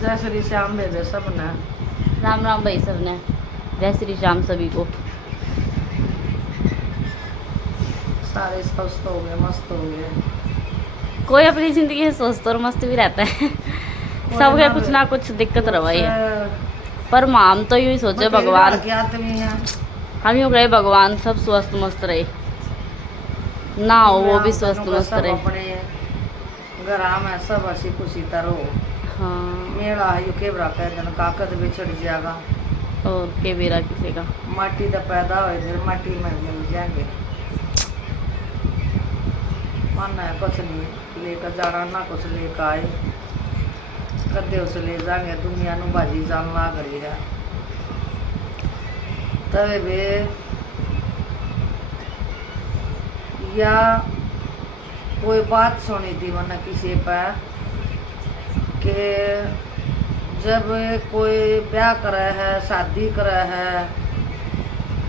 जय श्री श्याम भेजे सब ने। राम राम भाई सब ने, जय श्री श्याम सभी को। सारे स्वस्थ हो गए, मस्त हो गए। कोई अपनी जिंदगी में स्वस्थ और मस्त भी रहता है सबके कुछ ना कुछ दिक्कत रही है, पर हम तो यूँ ही सोचे भगवान, हम यूँ कहे भगवान सब स्वस्थ मस्त रहे ना हो, वो भी स्वस्थ मस्त रहे। अपने घर में सब हसी खुशी तरो। हाँ, मेरा यू के बरा कह दिन काकत भी छड़ जाएगा और के बेरा किसी का माटी दा पैदा हुए थे, माटी में मिल जाएंगे। माना है कुछ नहीं लेकर जाना, ना कुछ लेकर आए कदे उसे ले जाएंगे। दुनिया नु बाजी जान लाग रही है तवे वे या कोई बात सुनी थी मैंने किसी पर कि जब कोई ब्याह करे है, शादी करे है,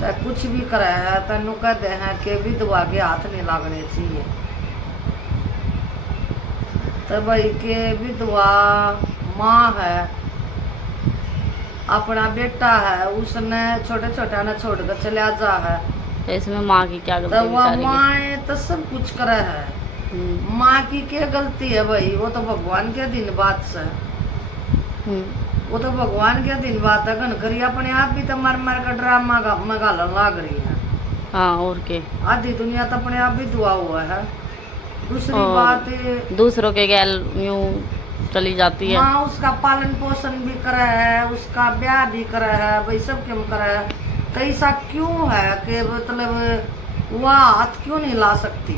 तो कुछ भी करे है तेन कहते हैं कि विधवा के हाथ नहीं लगने चाहिए। तो भाई के विधवा माँ है, अपना बेटा है, उसने छोटे छोटे ने छोड़ कर चला जा है, तो इसमें माँ की क्या गलती तो वह बेचारी माँ तो सब कुछ करे है। की? माँ की क्या गलती है भाई? वो तो भगवान के दिन बात से, वो तो भगवान के दिन बात है। घनकरी अपने आप भी तो मर मर कर ड्रामा में गालन लाग रही है। हाँ, और के आधी दुनिया तो अपने आप भी दुआ हुआ है। दूसरी बात दूसरों के गैल यूं चली जाती है। माँ उसका पालन पोषण भी करे है, उसका ब्याह भी करे है, भाई सब क्यों करे है। तो ऐसा क्यों है कि मतलब वह हाथ क्यों नहीं ला सकती?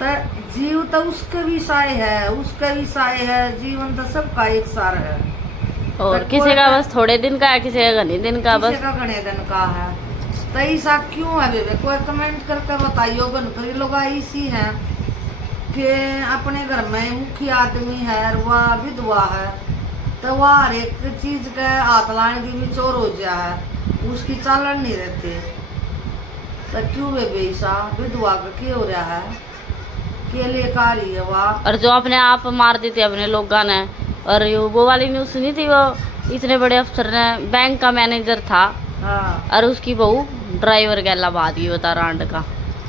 तो जीव तो उसके भी साय है, उसके भी साय है, जीवन तो सबका एक सार है। और तो किसी का बस थोड़े दिन का है, किसी का घने दिन का, किसी बस का घने दिन का है। तो ऐसा क्यों है बेबे? कोई कमेंट करके बताइयो। गनकरी लोग ऐसी हैं कि अपने घर में मुखी आदमी है, वह विधवा है, तो वह हर एक चीज के हाथ लाने की भी चोर हो गया है, उसकी चालन नहीं रहते। तो क्यों बेबे ऐसा विधवा का क्यों हो रहा है? के लिए कारी है वह। और जो अपने आप मार देते अपने लोग ने। और वो वाली न्यूज़ सुनी थी, वो इतने बड़े अफसर ने, बैंक का मैनेजर था, हाँ। और उसकी बहू ड्राइवर गैला बात ये बता रांड का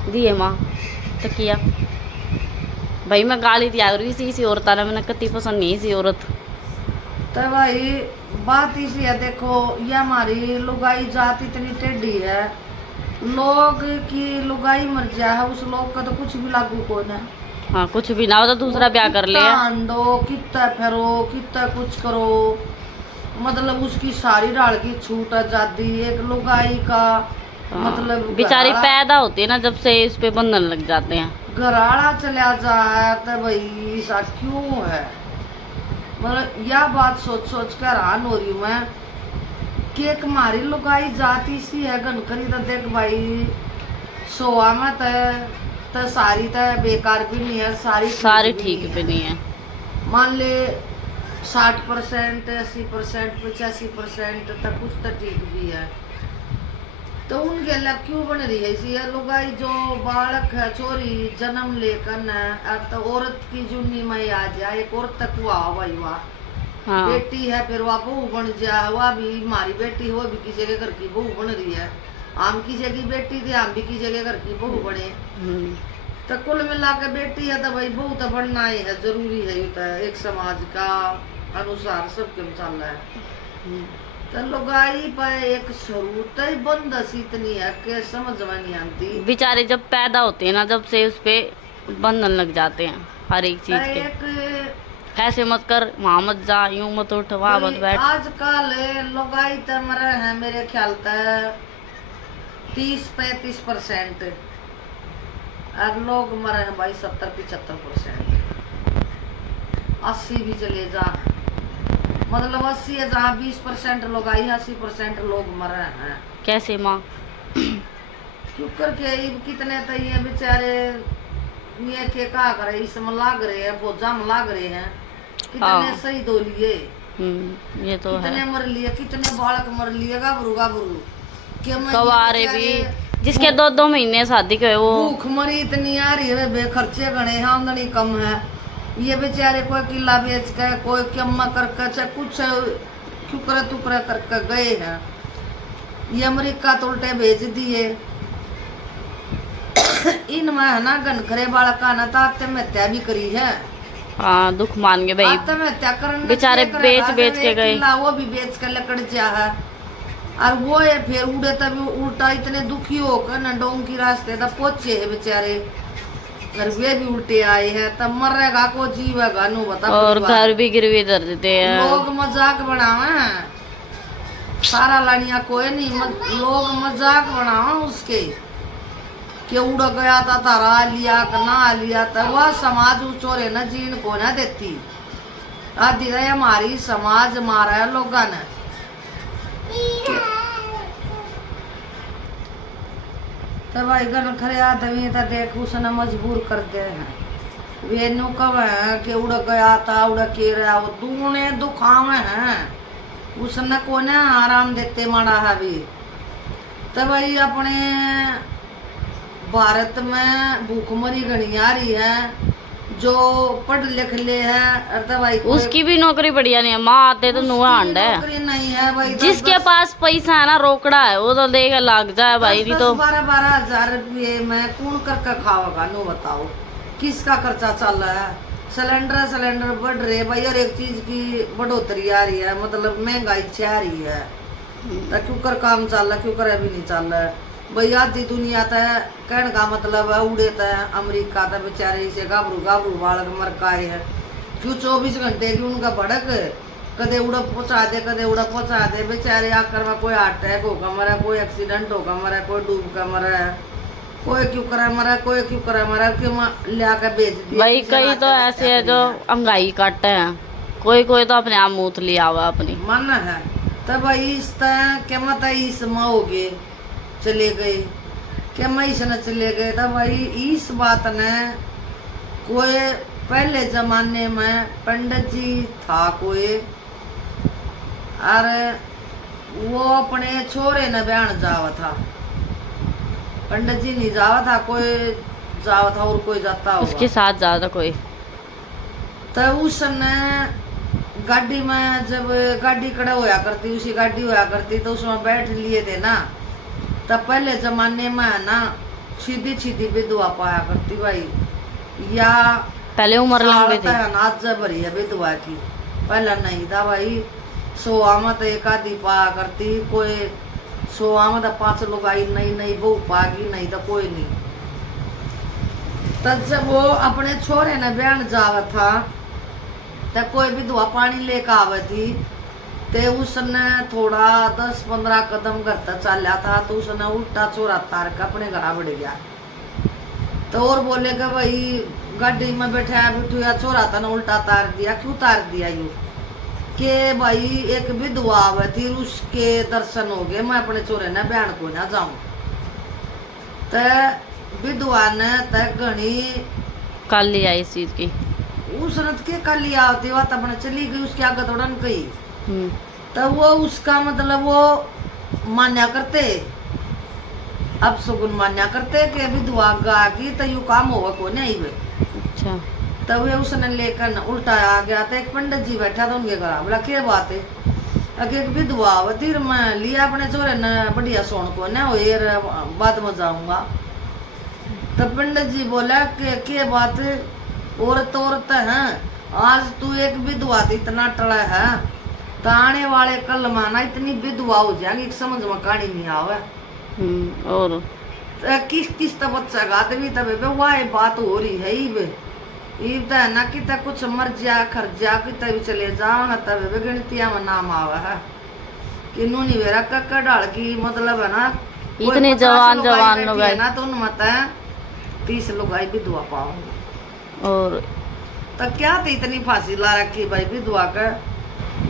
दिए माँ तो किया। भाई मैं गाली दिया करी इसी औरत ने, मैंने कति पसंद नहीं इसी औरत। तो भाई बात इसी है, देखो ये हमारी लुगाई जात इतनी टेढ़ी है, लोग की लुगाई मर जा है, उस लोग का तो कुछ भी लागू को ना। हाँ, कुछ भी ना हो तो दूसरा ब्याह कर ले, दो कितना फेरो कितना कुछ करो, मतलब उसकी सारी डाल की छूट आजादी एक लुगाई का। मतलब बेचारी पैदा होती है ना जब से इस पे बंधन लग जाते हैं, घराड़ा चला जा है, तो भाई ऐसा क्यों है? मतलब यह बात सोच सोच कर हैरान हो रही हूँ मैं कि एक हमारी लुगाई जाती सी है। घनकरी तो देख भाई सोआ में तो सारी तो बेकार भी नहीं है, सारी ठीक भी नहीं है। मान ले 60%, 80%, 85% तक कुछ तो ठीक भी है। तो उनके अलग क्यों बन रही है इसी लुगाई? जो बालक है, छोरी जन्म लेकर न, अब तो औरत की जुन्नी में आ जाए, एक औरत तक हुआ भाई वाह। हाँ। बेटी है फिर वह बहू बन जाए, वह भी हमारी बेटी हो भी किसी के घर की बहू बन रही है। हम किसी की बेटी थी, हम भी किसी के घर की बहू बने। तो कुल मिला के बेटी है तो भाई बहू तो बनना ही है, जरूरी है। ये तो एक समाज का अनुसार सब क्यों चल रहा है। तो लुगाई पर एक जरूरत ही बंदश इतनी है कि समझ में नहीं आती। बेचारे जब पैदा होते हैं ना, जब से उस पे बंधन लग जाते हैं हर एक चीज के। ऐसे मत कर, वहाँ मत जा, यूं मत उठ, वहाँ मत बैठ। आजकल लुगाई तो मरे हैं मेरे ख्याल तक 30-35%, और लोग मरे हैं भाई 70-75%, 80 भी चले जा। मतलब 80 है जहाँ 20% लोग आई, 80% लोग मर रहे हैं। कैसे माँ? क्यों करके कितने तो ये बेचारे ये के कहा करे, इसमें लाग रहे हैं, बोझा में लाग रहे हैं। कितने सही दो लिए, ये तो कितने है। मर लिए, कितने बालक मर लिए, गाभरू कवारे भी, जिसके 2-2 महीने शादी के वो भूख मरी इतनी आ रही है, बेखर्चे गणे, आमदनी कम है, ये बेचारे कोई किला बेच के कोई कम्मा करके चाहे कुछ टुकड़ा टुकड़ा करके गए हैं। ये अमेरिका तो उल्टे भेज दिए। इनमें है ना घनखरे बालका ना तो आत्महत्या भी करी है। हाँ दुख मान गए भाई, आत्महत्या करने बेचारे बेच बेच के गए, वो भी बेच के लकड़ जा है। और वो ये फिर उड़े तभी उल्टा इतने दुखी होकर न डोंग की रास्ते तक पहुंचे है बेचारे, और वे भी उल्टे आए हैं। तब मरेगा को जीवेगा नु बता। और घर भी गिरवी धर देते हैं। लोग मजाक बनावे सारा लानिया कोई नहीं, लोग मजाक बनावे उसके कि उड़ गया था तारा लिया ना लिया था। वह समाज उचोरे न जीन को न देती। आदि हमारी समाज मारा है लोगों ने। तो भाई गन खरे आदमी तो देख उसने मजबूर कर दे हैं। वे नु कब है कि उड़ गया था उड़ के रहा वो दूने दुखावे हैं। उसने कोने आराम देते मारा है भी। तो भाई अपने भारत में भूखमरी घनी आ रही है। जो पढ़ लिख ले है तो भाई उसकी भी नौकरी बढ़िया नहीं है। माँ आते तो नुआंड है। नौकरी नहीं है भाई। जिसके पास पैसा है ना रोकड़ा है वो तो देगा लाग जाए भाई। नहीं तो 12,000 रुपये में कौन करके खाओगा नो बताओ। किसका खर्चा चल रहा है। सिलेंडर बढ़ रहे भाई, और एक चीज की बढ़ोतरी आ रही है, मतलब महंगाई आ रही है। तो क्यों कर काम चल रहा, क्यों कर अभी नहीं चल रहा है भाई। आधी दुनिया तय कहने का मतलब है उड़े तय अमेरिका तय बेचारे से गाबरू बालक मर काए है। क्यों 24 घंटे की उनका भड़क कदे उड़ा पहुंचा दे कदे उड़ा पहुंचा दे। बेचारे आकर में कोई अटैक होगा मरा, कोई एक्सीडेंट होगा मरा, कोई डूब का मरा, कोई क्यों करा मरा, कोई क्यों करा मरा, क्यों लिया के बेच दिया भाई। कई तो ऐसे है जो अंगाई काटते हैं, कोई कोई तो अपने आप मूत लिया हुआ अपनी मन है। तब भाई इस तरह क्या मत इस हो गए चले गए क्या मई से न चले गए। तब भाई इस बात ने कोई पहले जमाने में पंडित जी था कोई, और वो अपने छोरे न बयान जावा था। पंडित जी नहीं जावा था, कोई जावा था और कोई जाता होगा उसके साथ ज्यादा कोई। तो उसने गाड़ी में जब गाड़ी खड़ा होया करती उसी गाड़ी होया करती तो उसमें बैठ लिए थे ना। तब पहले जमाने में है ना सीधी सीधी विधवा पाया करती भाई, या पहले उम्र लंबी थी नाच भरी है विधवा की। पहले नहीं था भाई। 100 आमद एक आधी पाया करती, कोई 100 आमद 5 लोग आई नहीं बहू पागी नहीं तो कोई नहीं। तब जब वो अपने छोरे ने बयान जावा था तो कोई विधवा पानी लेकर आवे थी। ते उसने थोड़ा 10-15 कदम घर तक चला था तो उसने उल्टा चोरा तार का अपने घर बढ़ गया। तो और बोलेगा भाई गाड़ी में बैठा या चोरा था ना उल्टा तार दिया। क्यों तार दिया यू के भाई एक विधवा आवे थी उसके दर्शन हो गए, मैं अपने चोरे ने बयान को ना जाऊं। तो विधवा ने तक घनी काल लिया इस चीज की उसने के कल लिया होती बात अपने चली गई उसके आगे थोड़ा कही। तो वो उसका मतलब वो मान्या करते, अब सुगुन मान्या करते कि विधवा गा की तो यू काम होगा को नहीं वे। अच्छा। तब वे उसने लेकर उल्टा आ गया था। एक पंडित जी बैठा था उनके घर, बोला क्या बात है। अगे एक विधवा होती मैं लिया अपने छोरे ने बढ़िया सोन को ना बाद में जाऊंगा। तो पंडित जी बोला कि क्या बात औरत है, आज तू एक विधवा इतना टड़ा है तो आने वाले कल माना इतनी विधवा हो जाएंगी समझ में कहानी नहीं आवे। और तो किस तब बच्चा गाते भी तब वह बात हो रही है ये तो है ना कि तब कुछ मर जा खर्चा कि तभी चले जाओ तब गिनतिया में नाम आवा है कि नूनी वेरा कक्का डाल की मतलब है ना इतने जवान लोग ना तो उनमें 30 लोग आई विधवा पाओगे। और तो क्या थी इतनी फांसी ला रखी भाई विधवा का।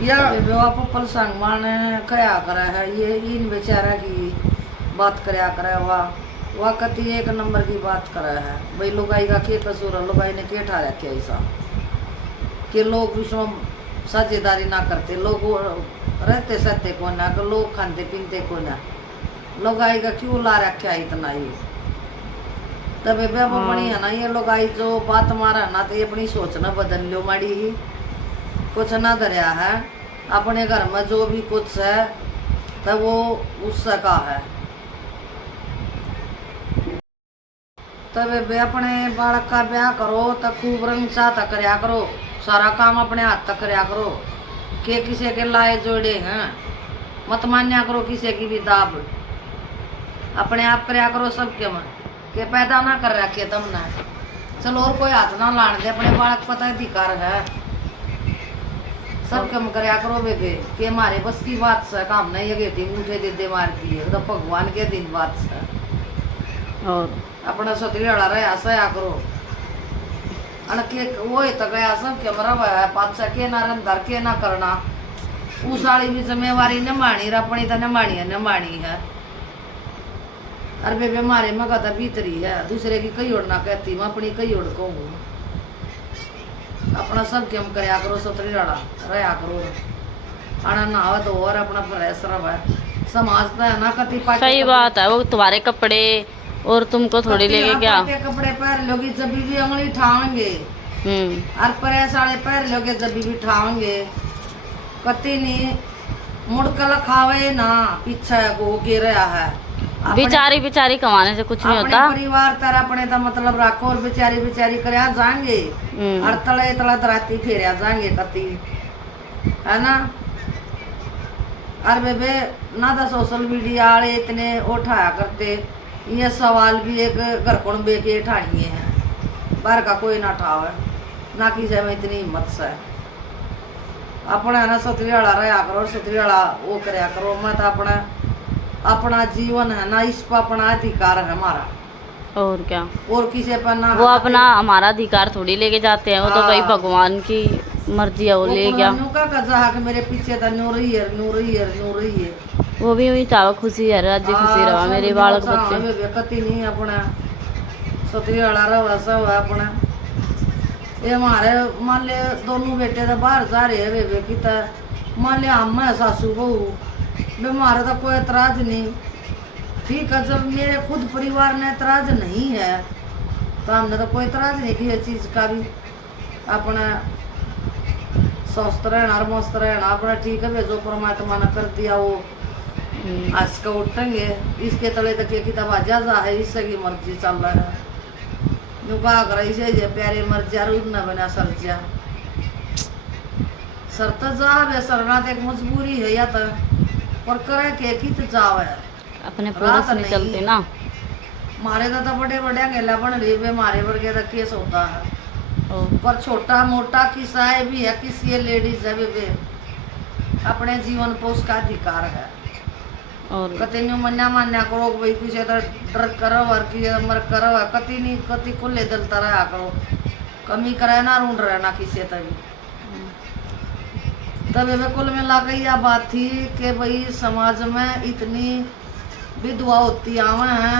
या पल संग माने क्या करा है ये इन बेचारा की बात करया करे वाह कति 1 नंबर की बात करा है भाई। लुगाई का के कसूर है, लुगाई ने के ठा रखे ऐसा कि लोग उसमें साझेदारी ना करते, लोग रहते सहते को ना, लोग खाते पीते को ना, लुगाई का क्यों ला रखा इतना ही। तब बेबे अब बनी है ना ये लोग आई जो बात मारा ना तो ये अपनी सोच ना बदल लो माड़ी ही कुछ ना दरिया है अपने घर में जो भी कुछ है तो वो उससे का है। तब बेबे अपने बालक का ब्याह करो तो खूब रंग चाहता करया करो, सारा काम अपने हाथ तक करया करो के किसी के लाए जोड़े हैं, मत मान्या करो किसी की भी दाब, अपने आप करया करो सबके में के पैदा ना कर रखे तुमने। चलो और कोई हाथ ना लान दे, अपने बालक पता अधिकार है सब कम करया करो बेबे के हमारे बस की बात से काम नहीं है कि मुझे दे दे मार दी है तो भगवान के दिन बात से और अपना सतरीड़ा रहा सया करो अन के वो तो गया सब के मरा है पाचा के ना रंधर के ना करना उस वाली भी जिम्मेवारी निभानी अपनी तो निभानी है। अरे बेबे मारे मगा तो भीतरी है दूसरे की कई ओर ना कहती मैं अपनी कई ओर कहूँ अपना सब कम करया करो सतरीड़ा रहा करो आना ना हो तो और अपना परिश्रम है समझता है ना कति सही बात है वो तुम्हारे कपड़े और तुमको थोड़ी लेके क्या कपड़े पहन लोगे जब भी उंगली ठावेंगे और प्रेस वाले पहन लोगे जब भी ठावेंगे कति नहीं मुड़कल खावे ना पीछे को के रहा है बेचारी कमाने से कुछ नहीं होता। परिवार तरह अपने तो मतलब रखो और बेचारी करया जाएंगे और तले दराती फेरिया जाएंगे कति है ना। और बेबे ना तो सोशल मीडिया वाले इतने उठाया करते ये सवाल भी एक घर कौन बेके ठाड़िए हैं बाहर का कोई ना ठावे ना किसी में इतनी हिम्मत से अपना ना सतरीड़ा रहा करो सतरीड़ा वो करया करो। मैं तो अपना जीवन है ना इस पर अपना अधिकार है हमारा और क्या और किसी पर ना वो अपना हमारा अधिकार थोड़ी लेके जाते हैं वो तो भाई भगवान की मर्जी है वो ले गया का मेरे पीछे तो नू रही है वो भी वही चावा खुशी है राज्य खुशी रहा मेरे बालक बच्चे कति नहीं अपना सतरीड़ा रहा सब अपना ये हमारे मान ले दोनों बेटे तो बाहर जा रहे है बेबे की मान लिया हम है सासू बहू हमारा तो कोई एतराज नहीं ठीक है। जब मेरे खुद परिवार ने एतराज नहीं है तो हमने तो कोई एतराज नहीं किया चीज़ का भी अपना स्वस्थ रहना और मस्त रहना अपना ठीक है जो परमात्मा ने कर दिया वो आज का उठेंगे इसके तले तक ये किताब आजा है इससे की मर्जी चल रहा है नुका कर ऐसे प्यारे मर्जिया रूप न बना सरजा सर तो जा सरना तो एक मजबूरी है या तो और करे के तो जाव है अपने पुरुष नहीं चलते ना मारे तो बड़े गेला बन रही वे मारे वर्गे तो केस होता है पर छोटा मोटा किस्सा है भी है किसी ये लेडीज है वे अपने जीवन पर उसका अधिकार है और कति नहीं मान्या करो भाई किसी तो डर करो और किसी मर करो कति नहीं कति खुले जलता रहा करो कमी करे ना रूंढ रहना किसी तभी तब वे कुल मिला के यह बात थी कि भाई समाज में इतनी विधवा होती आवे हैं